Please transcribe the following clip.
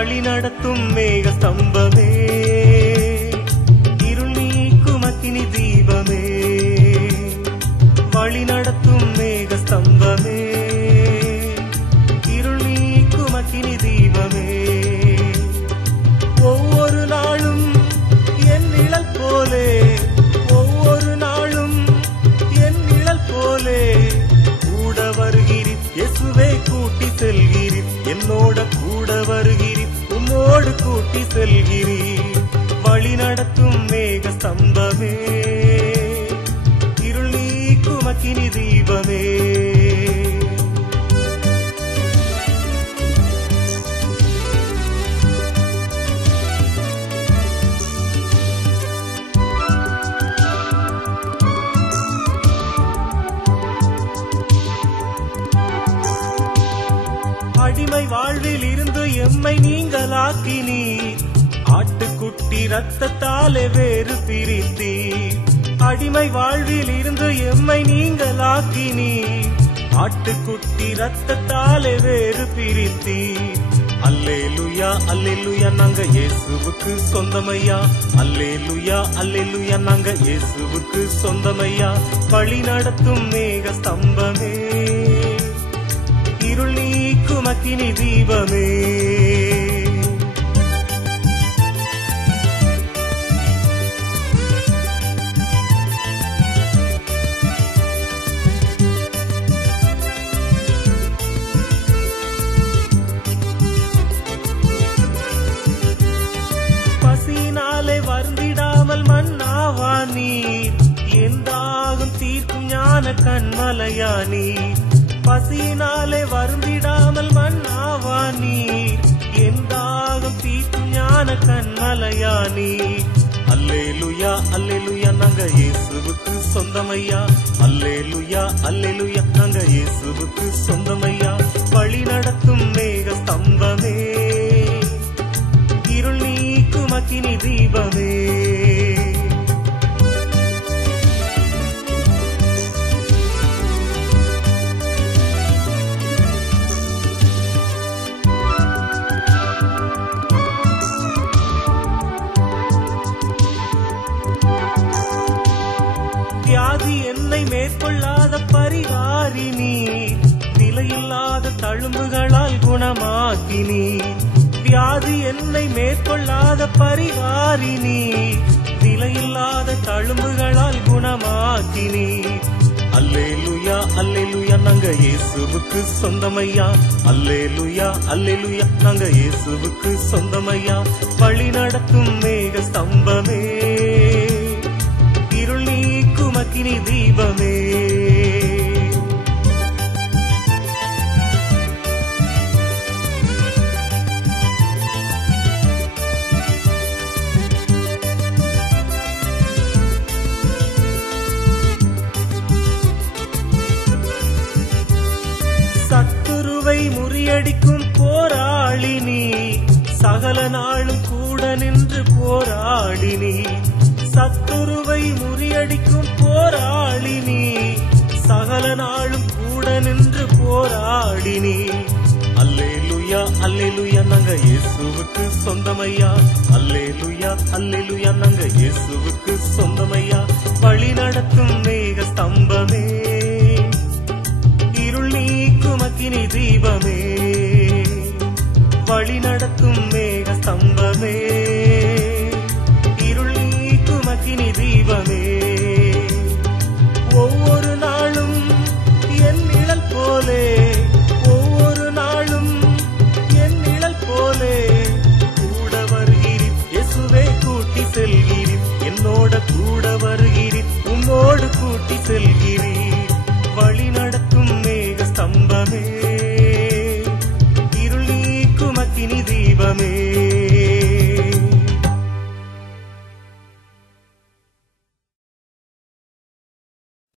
வழி நடத்தும் மேக ஸ்தம்பமே, இருள் நீக்கும் அக்கினி தீபமே, வழி நடத்தும் மேக ஸ்தம்பமே, இருள் நீக்கும் அக்கினி தீபமே. ஒவ்வொரு நாளும் என் நிழல் போலே, ஒவ்வொரு நாளும் என் நிழல் போலே கூட வருகிறீர் இயேசுவே, கூட்டி செல்கிறீர் என்னோட கூட வருகிறீர், உம்மோடு கூட்டி செல்கிறீர். வழி நடத்தும் மேக ஸ்தம்பமே, இருள் நீக்கும் அக்கினி தீபமே. அடிமை வாழ்வில் இருந்து எம்மை நீங்களாக்கினீர், ஆட்டுக்குட்டி ரத்தத்தாலே வேறு பிரித்தீர். அடிமை வாழ்வில் இருந்து எம்மை நீங்களாக்கினீர், ஆட்டுக்குட்டி ரத்தத்தாலே வேறு பிரித்தீர். அல்லேலூயா அல்லேலூயா நாங்க இயேசுவுக்கு சொந்தமையா, அல்லேலூயா அல்லேலூயா நாங்க இயேசுவுக்கு சொந்தமையா. வழி நடத்தும் மேக ஸ்தம்பமே, இருள் நீக்கும் அக்கினி தீபமே. பசியினாலே வருந்திடாமல் மன்னாவா நீர், எந்தாகும் தீர்க்கும் ஞான கண்மலையா நீர். பசியினாலே வருந்திடாமல் மன்னாவா நீர், எந்தாகும் தீர்க்கும் ஞான கண்மலையா நீர். அல்லேலூயா அல்லேலூயா நாங்க இயேசுவுக்கு சொந்தமையா, அல்லேலூயா அல்லேலூயா நாங்க இயேசுவுக்கு சொந்தமையா. வழி நடத்தும் மேக ஸ்தம்பமே, இருள் நீக்கும் அக்கினி தீபமே. வியாதி என்னை மேற்கொள்ளாத பரிகாரி நீர், விலையில்லாத தழும்புகளால் குணமாக்கி நீர். வியாதி என்னை மேற்கொள்ளாத பரிகாரி நீர், விலையில்லாத தழும்புகளால் குணமாக்கி நீர். அல்லேலூயா அல்லேலூயா நாங்க இயேசுவுக்கு சொந்தமையா, அல்லேலூயா அல்லேலூயா நாங்க இயேசுவுக்கு சொந்தமையா. வழி நடத்தும் மேக ஸ்தம்பமே, இருள் நீக்கும் அக்கினி தீபமே. சத்துருவை முறியடிக்கும் போராளி நீ, சகல நாளும் கூட நின்று போராடி நீ. சத்துருவை முறியடிக்கும் போராளி நீ, சகல நாளும் கூட நின்று போராடி நீ. அல்லேலூயா அல்லேலூயா நாங்க இயேசுவுக்கு சொந்தமையா, அல்லேலூயா அல்லேலூயா நாங்க இயேசுவுக்கு சொந்தமையா. வழி நடத்தும் மேக ஸ்தம்பமே, இருள் நீக்கும் அக்கினி தீபமே. வழி நடத்தும் மேக ஸ்தம்பமே, இருள் நீக்கும் அக்கினி தீபமே. ஒவ்வொரு நாளும் என் நிழல் போலே, ஒவ்வொரு நாளும் என் நிழல் போலே கூட வருகிறீர் இயேசுவே, கூட்டி செல்கிறீர் என்னோட கூட வருகிறீர், உம்மோடு கூட்டி செல்கிறீர்.